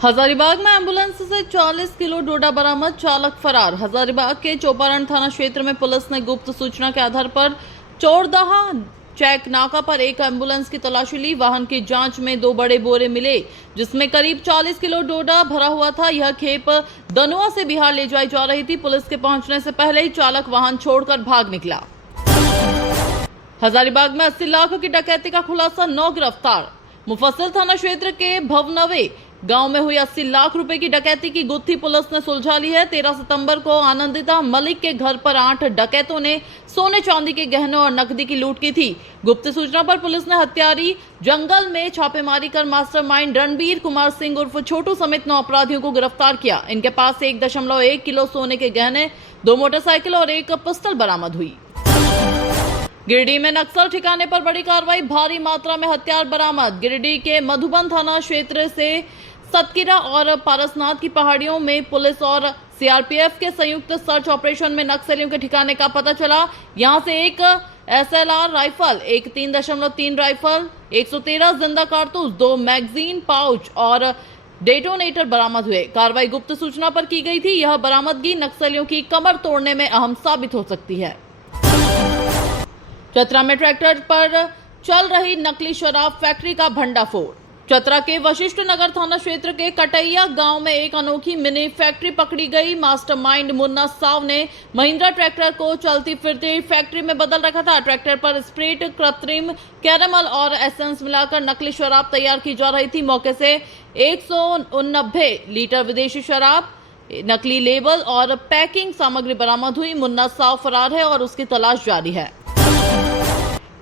हजारीबाग में एम्बुलेंस से 40 किलो डोडा बरामद, चालक फरार। हजारीबाग के चौपारण थाना क्षेत्र में पुलिस ने गुप्त सूचना के आधार पर चौरदहा चेक नाका पर एक एम्बुलेंस की तलाशी ली। वाहन की जांच में 2 बड़े बोरे मिले जिसमें करीब 40 किलो डोडा भरा हुआ था। यह खेप दनुआ से बिहार ले जाई जा रही थी। पुलिस के पहुंचने से पहले ही चालक वाहन छोड़कर भाग निकला। हजारीबाग में 80 लाख की डकैती का खुलासा, 9 गिरफ्तार। मुफस्सिल थाना क्षेत्र के भवनवे गांव में हुई 80 लाख रुपए की डकैती की गुत्थी पुलिस ने सुलझा ली है। 13 सितंबर को आनंदिता मलिक के घर पर 8 डकैतों ने सोने चांदी के गहनों और नकदी की लूट की थी। गुप्त सूचना पर पुलिस ने हत्यारी जंगल में छापेमारी कर मास्टरमाइंड रणबीर कुमार सिंह उर्फ छोटू समेत 9 अपराधियों को गिरफ्तार किया। इनके पास से 1.1 किलो सोने के गहने, 2 मोटरसाइकिल और 1 पिस्टल बरामद हुई। गिरिडीह में नक्सल ठिकाने पर बड़ी कार्रवाई, भारी मात्रा में हथियार बरामद। गिरिडीह के मधुबन थाना क्षेत्र से सतकीरा और पारसनाथ की पहाड़ियों में पुलिस और सीआरपीएफ के संयुक्त सर्च ऑपरेशन में नक्सलियों के ठिकाने का पता चला। यहां से एक एसएलआर राइफल, एक 3.3 राइफल, 113 जिंदा कारतूस, 2 मैगजीन पाउच और डेटोनेटर बरामद हुए। कार्रवाई गुप्त सूचना पर की गई थी। यह बरामदगी नक्सलियों की कमर तोड़ने में अहम साबित हो सकती है। चतरा में ट्रैक्टर पर चल रही नकली शराब फैक्ट्री का भंडाफोड़। चतरा के वशिष्ठ नगर थाना क्षेत्र के कटैया गांव में एक अनोखी मिनी फैक्ट्री पकड़ी गई। मास्टरमाइंड मुन्ना साव ने महिंद्रा ट्रैक्टर को चलती फिरती फैक्ट्री में बदल रखा था। ट्रैक्टर पर स्प्रिट, कृत्रिम कैरामल और एसेंस मिलाकर नकली शराब तैयार की जा रही थी। मौके से 189 लीटर विदेशी शराब, नकली लेबल और पैकिंग सामग्री बरामद हुई। मुन्ना साव फरार है और उसकी तलाश जारी है।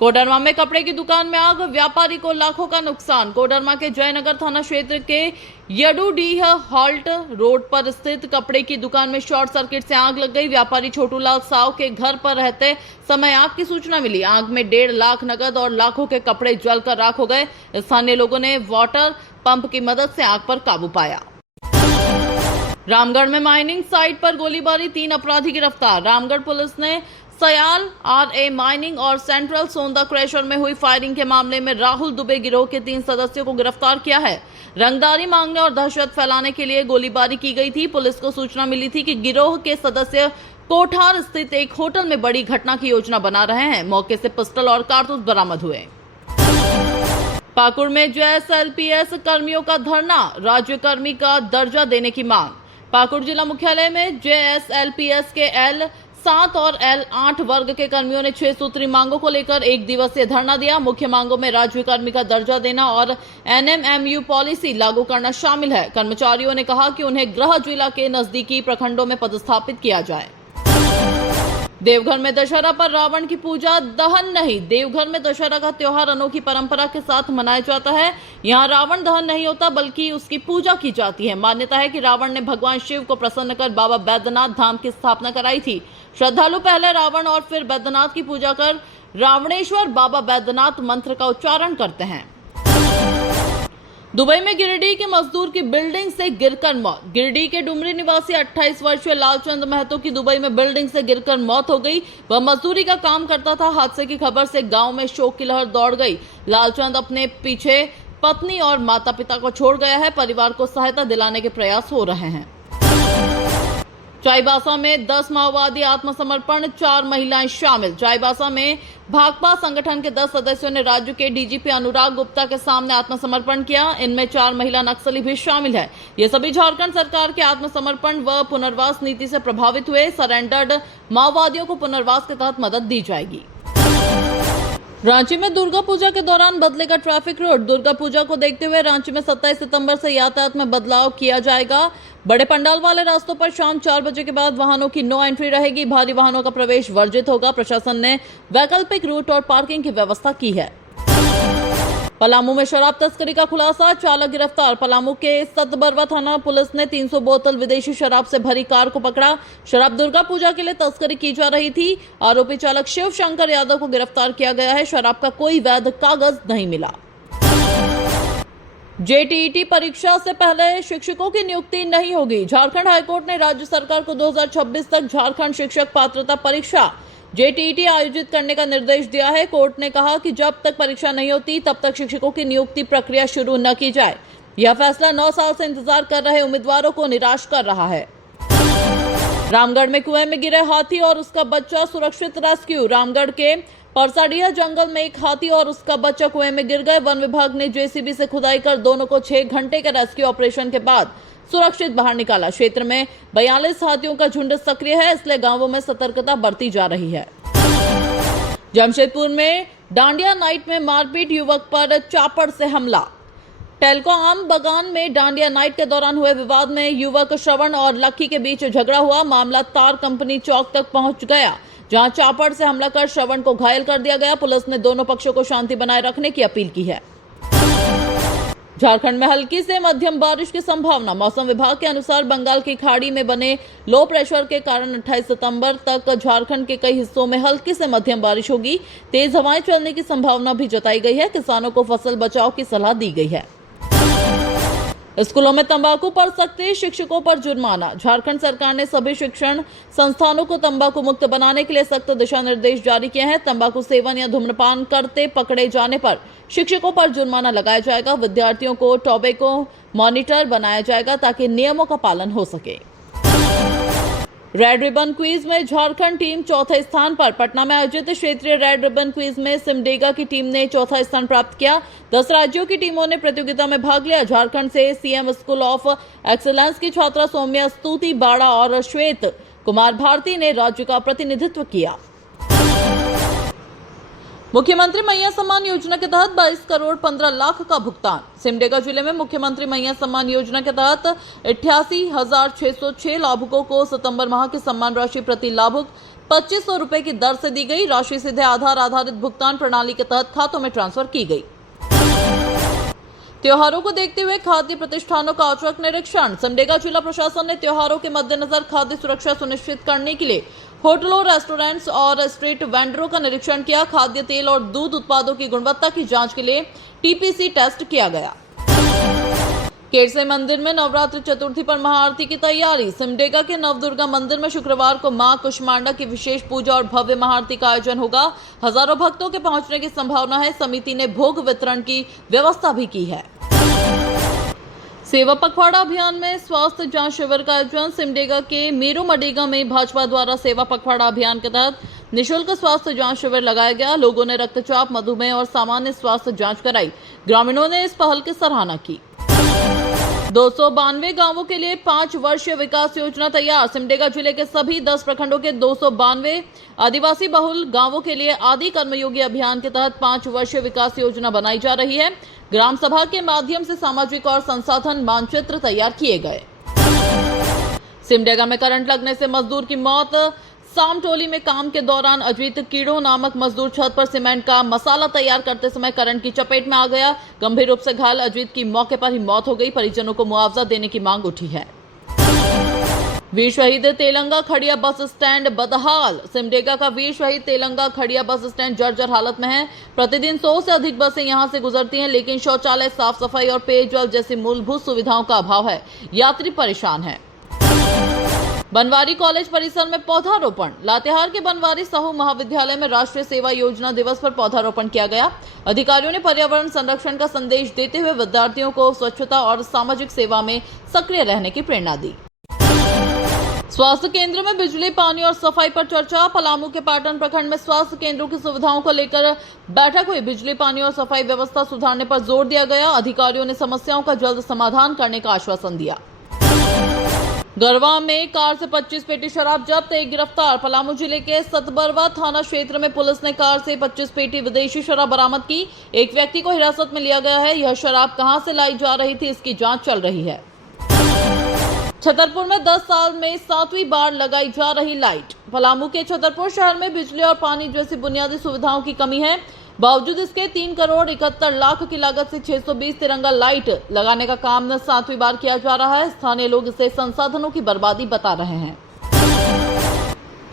कोडरमा में कपड़े की दुकान में आग, व्यापारी को लाखों का नुकसान। कोडरमा के जयनगर थाना क्षेत्र के यडूडीह हॉल्ट रोड पर स्थित कपड़े की दुकान में शॉर्ट सर्किट से आग लग गई। व्यापारी छोटूलाल साव के घर पर रहते समय आग की सूचना मिली। आग में 1.5 लाख नगद और लाखों के कपड़े जलकर राख हो गए। स्थानीय लोगों ने वाटर पंप की मदद से आग पर काबू पाया। रामगढ़ में माइनिंग साइट पर गोलीबारी, 3 अपराधी गिरफ्तार। रामगढ़ पुलिस ने सयाल आरए माइनिंग और सेंट्रल सोंदा क्रैशर में हुई फायरिंग के मामले में राहुल दुबे गिरोह के 3 सदस्यों को गिरफ्तार किया है। रंगदारी मांगने और दहशत फैलाने के लिए गोलीबारी की गई थी। पुलिस को सूचना मिली थी कि गिरोह के सदस्य कोठार स्थित एक होटल में बड़ी घटना की योजना बना रहे हैं। मौके से पिस्टल और कारतूस बरामद हुए। पाकुड़ में जेएसएलपीएस कर्मियों का धरना, राज्यकर्मी का दर्जा देने की मांग। पाकुड़ जिला मुख्यालय में जेएसएलपीएस के L7 और L8 वर्ग के कर्मियों ने 6 सूत्री मांगों को लेकर 1 दिवसीय धरना दिया। मुख्य मांगों में राज्य कर्मी का दर्जा देना और एनएमएमयू पॉलिसी लागू करना शामिल है। कर्मचारियों ने कहा कि उन्हें गृह जिला के नजदीकी प्रखंडों में पदस्थापित किया जाए। देवघर में दशहरा पर रावण की पूजा, दहन नहीं। देवघर में दशहरा का त्योहार अनोखी परंपरा के साथ मनाया जाता है। यहाँ रावण दहन नहीं होता बल्कि उसकी पूजा की जाती है। मान्यता है कि रावण ने भगवान शिव को प्रसन्न कर बाबा बैद्यनाथ धाम की स्थापना कराई थी। श्रद्धालु पहले रावण और फिर बैद्यनाथ की पूजा कर रावणेश्वर बाबा बैद्यनाथ मंत्र का उच्चारण करते हैं। दुबई में गिरिडीह के मजदूर की बिल्डिंग से गिरकर मौत। गिरिडीह के डुमरी निवासी 28 वर्षीय लालचंद महतो की दुबई में बिल्डिंग से गिरकर मौत हो गई। वह मजदूरी का काम करता था। हादसे की खबर से गांव में शोक की लहर दौड़ गई। लालचंद अपने पीछे पत्नी और माता पिता को छोड़ गया है। परिवार को सहायता दिलाने के प्रयास हो रहे हैं। चाईबासा में 10 माओवादी आत्मसमर्पण, 4 महिलाएं शामिल। चाईबासा में भाकपा संगठन के 10 सदस्यों ने राज्य के डीजीपी अनुराग गुप्ता के सामने आत्मसमर्पण किया। इनमें 4 महिला नक्सली भी शामिल है। ये सभी झारखंड सरकार के आत्मसमर्पण व पुनर्वास नीति से प्रभावित हुए। सरेंडर्ड माओवादियों को पुनर्वास के तहत मदद दी जाएगी। रांची में दुर्गा पूजा के दौरान बदलेगा ट्रैफिक रूट। दुर्गा पूजा को देखते हुए रांची में 27 सितंबर से यातायात में बदलाव किया जाएगा। बड़े पंडाल वाले रास्तों पर शाम 4 बजे के बाद वाहनों की नो एंट्री रहेगी। भारी वाहनों का प्रवेश वर्जित होगा। प्रशासन ने वैकल्पिक रूट और पार्किंग की व्यवस्था की है। पलामू में शराब तस्करी का खुलासा, चालक गिरफ्तार। पलामू के सतबरवा थाना पुलिस ने 300 बोतल विदेशी शराब से भरी कार को पकड़ा। शराब दुर्गा पूजा के लिए तस्करी की जा रही थी। आरोपी चालक शिव शंकर यादव को गिरफ्तार किया गया है। शराब का कोई वैध कागज नहीं मिला। जेटीईटी परीक्षा से पहले शिक्षकों की नियुक्ति नहीं होगी। झारखंड हाईकोर्ट ने राज्य सरकार को 2026 तक झारखंड शिक्षक पात्रता परीक्षा जेटीईटी आयोजित करने का निर्देश दिया है। कोर्ट ने कहा कि जब तक परीक्षा नहीं होती तब तक शिक्षकों की नियुक्ति प्रक्रिया शुरू न की जाए। यह फैसला 9 साल से इंतजार कर रहे उम्मीदवारों को निराश कर रहा है। रामगढ़ में कुएं में गिरे हाथी और उसका बच्चा सुरक्षित रेस्क्यू। रामगढ़ के परसाडीहा जंगल में एक हाथी और उसका बच्चा कुएं में गिर गए। वन विभाग ने जेसीबी से खुदाई कर दोनों को 6 घंटे के रेस्क्यू ऑपरेशन के बाद सुरक्षित बाहर निकाला। क्षेत्र में 42 हाथियों का झुंड सक्रिय है, इसलिए गांवों में सतर्कता बरती जा रही है। जमशेदपुर में डांडिया नाइट में मारपीट, युवक पर चापड़ से हमला। टेलको आम बगान में डांडिया नाइट के दौरान हुए विवाद में युवक श्रवण और लक्की के बीच झगड़ा हुआ। मामला तार कंपनी चौक तक पहुंच गया, जहां चापड़ से हमला कर श्रवण को घायल कर दिया गया। पुलिस ने दोनों पक्षों को शांति बनाए रखने की अपील की है। झारखंड में हल्की से मध्यम बारिश की संभावना। मौसम विभाग के अनुसार बंगाल की खाड़ी में बने लो प्रेशर के कारण 28 सितंबर तक झारखंड के कई हिस्सों में हल्की से मध्यम बारिश होगी। तेज हवाएं चलने की संभावना भी जताई गई है। किसानों को फसल बचाव की सलाह दी गई है। स्कूलों में तंबाकू पर सख्ती, शिक्षकों पर जुर्माना। झारखंड सरकार ने सभी शिक्षण संस्थानों को तंबाकू मुक्त बनाने के लिए सख्त दिशा निर्देश जारी किए हैं। तंबाकू सेवन या धूम्रपान करते पकड़े जाने पर शिक्षकों पर जुर्माना लगाया जाएगा। विद्यार्थियों को टोबैको मॉनिटर बनाया जाएगा ताकि नियमों का पालन हो सके। रेड रिबन क्विज में झारखंड टीम चौथे स्थान पर। पटना में आयोजित क्षेत्रीय रेड रिबन क्विज में सिमडेगा की टीम ने चौथा स्थान प्राप्त किया। 10 राज्यों की टीमों ने प्रतियोगिता में भाग लिया। झारखंड से सीएम स्कूल ऑफ एक्सीलेंस की छात्रा सौम्या स्तुति बाड़ा और श्वेत कुमार भारती ने राज्य का प्रतिनिधित्व किया। मुख्यमंत्री मैया सम्मान योजना के तहत 22 करोड़ 15 लाख का भुगतान। सिमडेगा जिले में मुख्यमंत्री मैया सम्मान योजना के तहत 88,606 लाभुकों को सितंबर माह की सम्मान राशि प्रति लाभुक 2500 रुपए की दर से दी गई। राशि सीधे आधार आधारित भुगतान प्रणाली के तहत खातों में ट्रांसफर की गई। त्योहारों को देखते हुए खाद्य प्रतिष्ठानों का औचक निरीक्षण। सिमडेगा जिला प्रशासन ने त्योहारों के मद्देनजर खाद्य सुरक्षा सुनिश्चित करने के लिए होटलों, रेस्टोरेंट्स और स्ट्रीट वेंडरों का निरीक्षण किया। खाद्य तेल और दूध उत्पादों की गुणवत्ता की जांच के लिए टीपीसी टेस्ट किया गया। केरसे मंदिर में नवरात्रि चतुर्थी पर महाआरती की तैयारी। सिमडेगा के नवदुर्गा मंदिर में शुक्रवार को मां कुष्मांडा की विशेष पूजा और भव्य महाआरती का आयोजन होगा। हजारों भक्तों के पहुंचने की संभावना है। समिति ने भोग वितरण की व्यवस्था भी की है। सेवा पखवाड़ा अभियान में स्वास्थ्य जांच शिविर का आयोजन। सिमडेगा के मीरू मडेगा में भाजपा द्वारा सेवा पखवाड़ा अभियान के तहत निःशुल्क स्वास्थ्य जांच शिविर लगाया गया। लोगों ने रक्तचाप, मधुमेह और सामान्य स्वास्थ्य जांच कराई। ग्रामीणों ने इस पहल की सराहना की। 292 गांवों के लिए 5 वर्षीय विकास योजना तैयार। सिमडेगा जिले के सभी 10 प्रखंडों के 292 आदिवासी बहुल गांवों के लिए आदि कर्मयोगी अभियान के तहत 5 वर्षीय विकास योजना बनाई जा रही है। ग्राम सभा के माध्यम से सामाजिक और संसाधन मानचित्र तैयार किए गए। सिमडेगा में करंट लगने से मजदूर की मौत। सामटोली में काम के दौरान अजीत कीड़ो नामक मजदूर छत पर सीमेंट का मसाला तैयार करते समय करंट की चपेट में आ गया। गंभीर रूप से घायल अजीत की मौके पर ही मौत हो गई। परिजनों को मुआवजा देने की मांग उठी है। वीर शहीद तेलंगा खड़िया बस स्टैंड बदहाल। सिमडेगा का वीर शहीद तेलंगा खड़िया बस स्टैंड जर्जर हालत में है। प्रतिदिन 100 से अधिक बसें यहां से गुजरती हैं, लेकिन शौचालय, साफ सफाई और पेयजल जैसी मूलभूत सुविधाओं का अभाव है। यात्री परेशान है। बनवारी कॉलेज परिसर में पौधारोपण। लातेहार के बनवारी साहू महाविद्यालय में राष्ट्रीय सेवा योजना दिवस पर पौधारोपण किया गया। अधिकारियों ने पर्यावरण संरक्षण का संदेश देते हुए विद्यार्थियों को स्वच्छता और सामाजिक सेवा में सक्रिय रहने की प्रेरणा दी। स्वास्थ्य केंद्र में बिजली, पानी और सफाई पर चर्चा। पलामू के पाटन प्रखंड में स्वास्थ्य केंद्रों की सुविधाओं को लेकर बैठक हुई। बिजली, पानी और सफाई व्यवस्था सुधारने पर जोर दिया गया। अधिकारियों ने समस्याओं का जल्द समाधान करने का आश्वासन दिया। गरवा में कार से 25 पेटी शराब जब्त, एक गिरफ्तार। पलामू जिले के सतबरवा थाना क्षेत्र में पुलिस ने कार से 25 पेटी विदेशी शराब बरामद की। एक व्यक्ति को हिरासत में लिया गया है। यह शराब कहां से लाई जा रही थी, इसकी जांच चल रही है। छतरपुर में 10 साल में 7वीं बार लगाई जा रही लाइट। पलामू के छतरपुर शहर में बिजली और पानी जैसी बुनियादी सुविधाओं की कमी है। बावजूद इसके 3 करोड़ 71 लाख की लागत से 620 तिरंगा लाइट लगाने का काम 7वीं बार किया जा रहा है। स्थानीय लोग इसे संसाधनों की बर्बादी बता रहे हैं।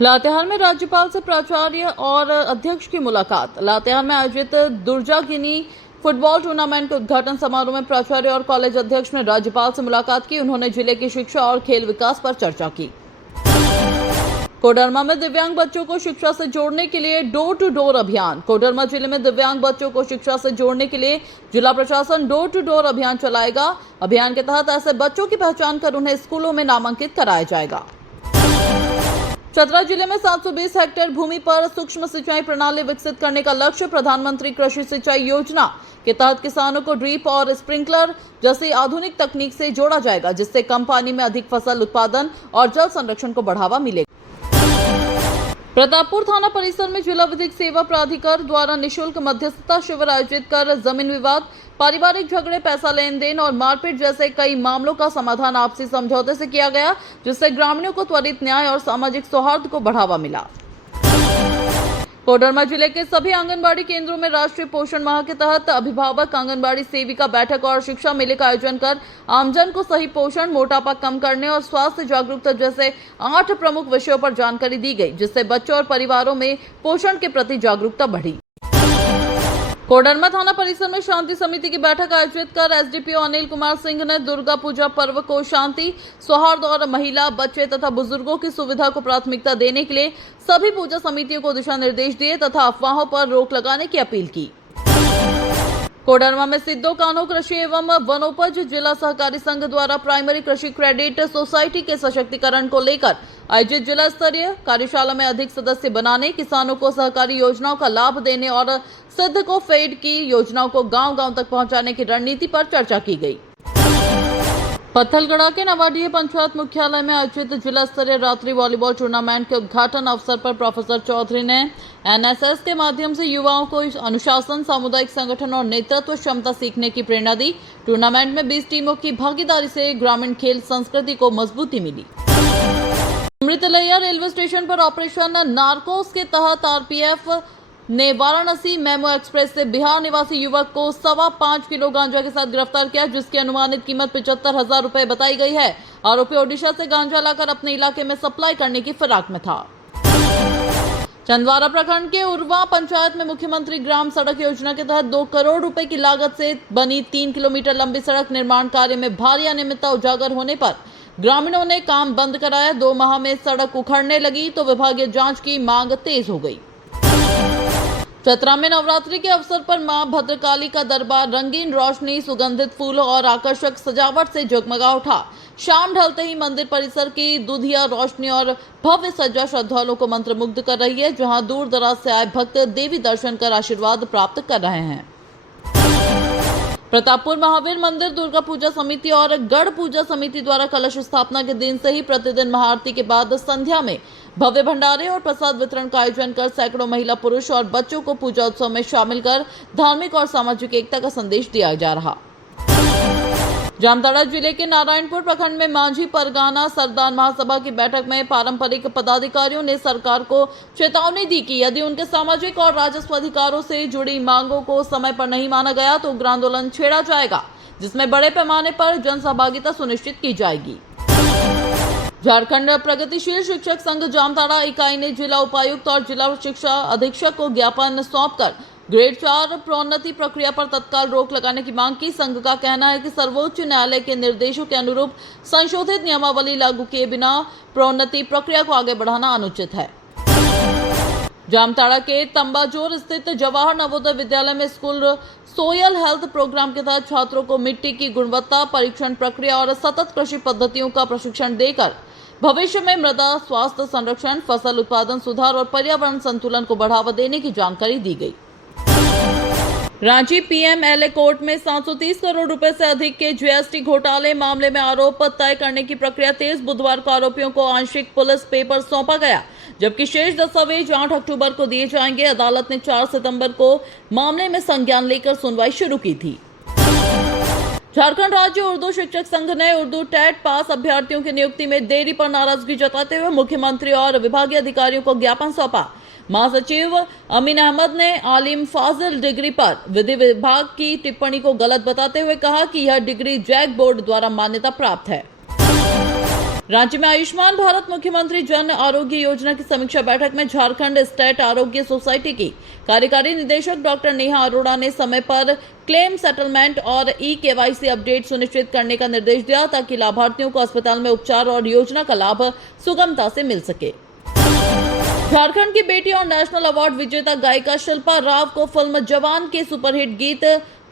लातेहार में राज्यपाल से प्राचार्य और अध्यक्ष की मुलाकात। लातेहार में आयोजित दुर्जागिनी फुटबॉल टूर्नामेंट के उद्घाटन समारोह में प्राचार्य और कॉलेज अध्यक्ष ने राज्यपाल से मुलाकात की। उन्होंने जिले की शिक्षा और खेल विकास पर चर्चा की। कोडरमा में दिव्यांग बच्चों को शिक्षा से जोड़ने के लिए डोर टू डोर अभियान। कोडरमा जिले में दिव्यांग बच्चों को शिक्षा से जोड़ने के लिए जिला प्रशासन डोर टू डोर अभियान चलाएगा। अभियान के तहत ऐसे बच्चों की पहचान कर उन्हें स्कूलों में नामांकित कराया जाएगा। चतरा जिले में 720 हेक्टेयर भूमि पर सूक्ष्म सिंचाई प्रणाली विकसित करने का लक्ष्य। प्रधानमंत्री कृषि सिंचाई योजना के तहत किसानों को ड्रिप और स्प्रिंकलर जैसी आधुनिक तकनीक से जोड़ा जाएगा, जिससे कम पानी में अधिक फसल उत्पादन और जल संरक्षण को बढ़ावा मिलेगा। प्रतापपुर थाना परिसर में जिला विधिक सेवा प्राधिकार द्वारा निःशुल्क मध्यस्थता शिविर आयोजित कर जमीन विवाद, पारिवारिक झगड़े, पैसा लेन देन और मारपीट जैसे कई मामलों का समाधान आपसी समझौते से किया गया, जिससे ग्रामीणों को त्वरित न्याय और सामाजिक सौहार्द को बढ़ावा मिला। कोडरमा जिले के सभी आंगनबाड़ी केंद्रों में राष्ट्रीय पोषण माह के तहत अभिभावक, आंगनबाड़ी सेविका बैठक और शिक्षा मेले का आयोजन कर आमजन को सही पोषण, मोटापा कम करने और स्वास्थ्य जागरूकता जैसे 8 प्रमुख विषयों पर जानकारी दी गई, जिससे बच्चों और परिवारों में पोषण के प्रति जागरूकता बढ़ी। कोडरमा थाना परिसर में शांति समिति की बैठक आयोजित कर एसडीपीओ अनिल कुमार सिंह ने दुर्गा पूजा पर्व को शांति, सौहार्द और महिला, बच्चे तथा बुजुर्गों की सुविधा को प्राथमिकता देने के लिए सभी पूजा समितियों को दिशा निर्देश दिए तथा अफवाहों पर रोक लगाने की अपील की। कोडरमा में सिद्धो कान्हो कृषि एवं वनोपज जिला सहकारी संघ द्वारा प्राइमरी कृषि क्रेडिट सोसाइटी के सशक्तिकरण को लेकर आयोजित जिला स्तरीय कार्यशाला में अधिक सदस्य बनाने, किसानों को सहकारी योजनाओं का लाभ देने और सिद्ध को फेड की योजनाओं को गांव-गांव तक पहुंचाने की रणनीति पर चर्चा की गई। पत्थलगढ़ा के नवाडीह पंचायत मुख्यालय में आयोजित जिला स्तरीय रात्रि वॉलीबॉल टूर्नामेंट के उद्घाटन अवसर पर प्रोफेसर चौधरी ने एनएसएस के माध्यम से युवाओं को अनुशासन, सामुदायिक संगठन और नेतृत्व क्षमता सीखने की प्रेरणा दी। टूर्नामेंट में 20 टीमों की भागीदारी से ग्रामीण खेल संस्कृति को मजबूती मिली। अमृतलैया रेलवे स्टेशन पर ऑपरेशन नार्कोस के तहत आरपीएफ ने वाराणसी मेमो एक्सप्रेस से बिहार निवासी युवक को 5.25 किलो गांजा के साथ गिरफ्तार किया, जिसकी अनुमानित कीमत 75,000 रुपए बताई गई है। आरोपी ओडिशा से गांजा लाकर अपने इलाके में सप्लाई करने की फिराक में था। चंदवारा प्रखंड के उर्वा पंचायत में मुख्यमंत्री ग्राम सड़क योजना के तहत 2 करोड़ रुपए की लागत से बनी 3 किलोमीटर लंबी सड़क निर्माण कार्य में भारी अनियमितता उजागर होने पर ग्रामीणों ने काम बंद कराया। 2 माह में सड़क उखड़ने लगी तो विभागीय जांच की मांग तेज हो गई। चतरा में नवरात्रि के अवसर पर मां भद्रकाली का दरबार रंगीन रोशनी, सुगंधित फूलों और आकर्षक सजावट से जगमगा उठा। शाम ढलते ही मंदिर परिसर की दुधिया रोशनी और भव्य सज्जा श्रद्धालुओं को मंत्रमुग्ध कर रही है, जहां दूर दराज से आए भक्त देवी दर्शन कर आशीर्वाद प्राप्त कर रहे हैं। प्रतापपुर महावीर मंदिर दुर्गा पूजा समिति और गढ़ पूजा समिति द्वारा कलश स्थापना के दिन से ही प्रतिदिन महाआरती के बाद संध्या में भव्य भंडारे और प्रसाद वितरण का आयोजन कर सैकड़ों महिला, पुरुष और बच्चों को पूजा उत्सव में शामिल कर धार्मिक और सामाजिक एकता का संदेश दिया जा रहा। जामताड़ा जिले के नारायणपुर प्रखंड में मांझी परगाना सरदार महासभा की बैठक में पारंपरिक पदाधिकारियों ने सरकार को चेतावनी दी कि यदि उनके सामाजिक और राजस्व अधिकारों से जुड़ी मांगों को समय पर नहीं माना गया तो उग्र आंदोलन छेड़ा जाएगा, जिसमें बड़े पैमाने पर जन सहभागिता सुनिश्चित की जाएगी। झारखंड प्रगतिशील शिक्षक संघ जामताड़ा इकाई ने जिला उपायुक्त और जिला शिक्षा अधीक्षक को ज्ञापन सौंपकर ग्रेड 4 प्रोन्नति प्रक्रिया पर तत्काल रोक लगाने की मांग की। संघ का कहना है कि सर्वोच्च न्यायालय के निर्देशों के अनुरूप संशोधित नियमावली लागू किए बिना प्रोन्नति प्रक्रिया को आगे बढ़ाना अनुचित है। जामताड़ा के तंबाजोर स्थित जवाहर नवोदय विद्यालय में स्कूल सोयल हेल्थ प्रोग्राम के तहत छात्रों को मिट्टी की गुणवत्ता परीक्षण प्रक्रिया और सतत कृषि पद्धतियों का प्रशिक्षण देकर भविष्य में मृदा स्वास्थ्य संरक्षण, फसल उत्पादन सुधार और पर्यावरण संतुलन को बढ़ावा देने की जानकारी दी गई। रांची पीएमएलए कोर्ट में 730 करोड़ रुपए से अधिक के जीएसटी घोटाले मामले में आरोप तय करने की प्रक्रिया तेज। बुधवार को आरोपियों को आंशिक पुलिस पेपर सौंपा गया, जबकि शेष दस्तावेज 8 अक्टूबर को दिए जाएंगे। अदालत ने 4 सितंबर को मामले में संज्ञान लेकर सुनवाई शुरू की थी। झारखंड राज्य उर्दू शिक्षक संघ ने उर्दू टेट पास अभ्यर्थियों की नियुक्ति में देरी पर नाराजगी जताते हुए मुख्यमंत्री और विभागीय अधिकारियों को ज्ञापन सौंपा। महासचिव अमीन अहमद ने आलिम फाजिल डिग्री पर विधि विभाग की टिप्पणी को गलत बताते हुए कहा कि यह डिग्री जैक बोर्ड द्वारा मान्यता प्राप्त है। रांची में आयुष्मान भारत मुख्यमंत्री जन आरोग्य योजना की समीक्षा बैठक में झारखंड स्टेट आरोग्य सोसाइटी की कार्यकारी निदेशक डॉक्टर नेहा अरोड़ा ने समय पर क्लेम सेटलमेंट और ई-केवाईसी अपडेट सुनिश्चित करने का निर्देश दिया, ताकि लाभार्थियों को अस्पताल में उपचार और योजना का लाभ सुगमता से मिल सके। झारखंड की बेटी और नेशनल अवार्ड विजेता गायिका शिल्पा राव को फिल्म जवान के सुपरहिट गीत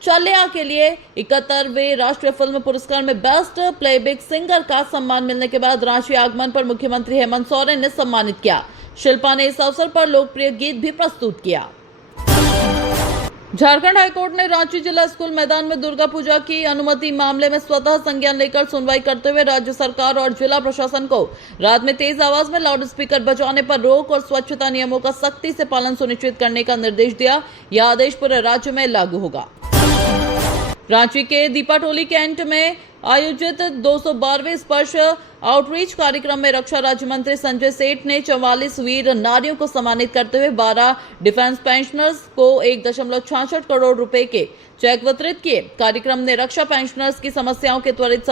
चलिया के लिए 71वें राष्ट्रीय फिल्म पुरस्कार में बेस्ट प्लेबैक सिंगर का सम्मान मिलने के बाद रांची आगमन पर मुख्यमंत्री हेमंत सोरेन ने सम्मानित किया। शिल्पा ने इस अवसर पर लोकप्रिय गीत भी प्रस्तुत किया। झारखंड हाईकोर्ट ने रांची जिला स्कूल मैदान में दुर्गा पूजा की अनुमति मामले में स्वतः संज्ञान लेकर सुनवाई करते हुए राज्य सरकार और जिला प्रशासन को रात में तेज आवाज में लाउड स्पीकर बजाने पर रोक और स्वच्छता नियमों का सख्ती से पालन सुनिश्चित करने का निर्देश दिया। यह आदेश पूरे राज्य में लागू होगा। रांची के दीपाटोली कैंट में आयोजित 212वें स्पर्श आउटरीच कार्यक्रम में रक्षा राज्य मंत्री संजय सेठ ने 44 वीर नारियों को सम्मानित करते हुए 12 डिफेंस पेंशनर्स को 1.66 करोड़ रुपए के चेक वितरित किए। कार्यक्रम ने रक्षा पेंशनर्स की समस्याओं के त्वरित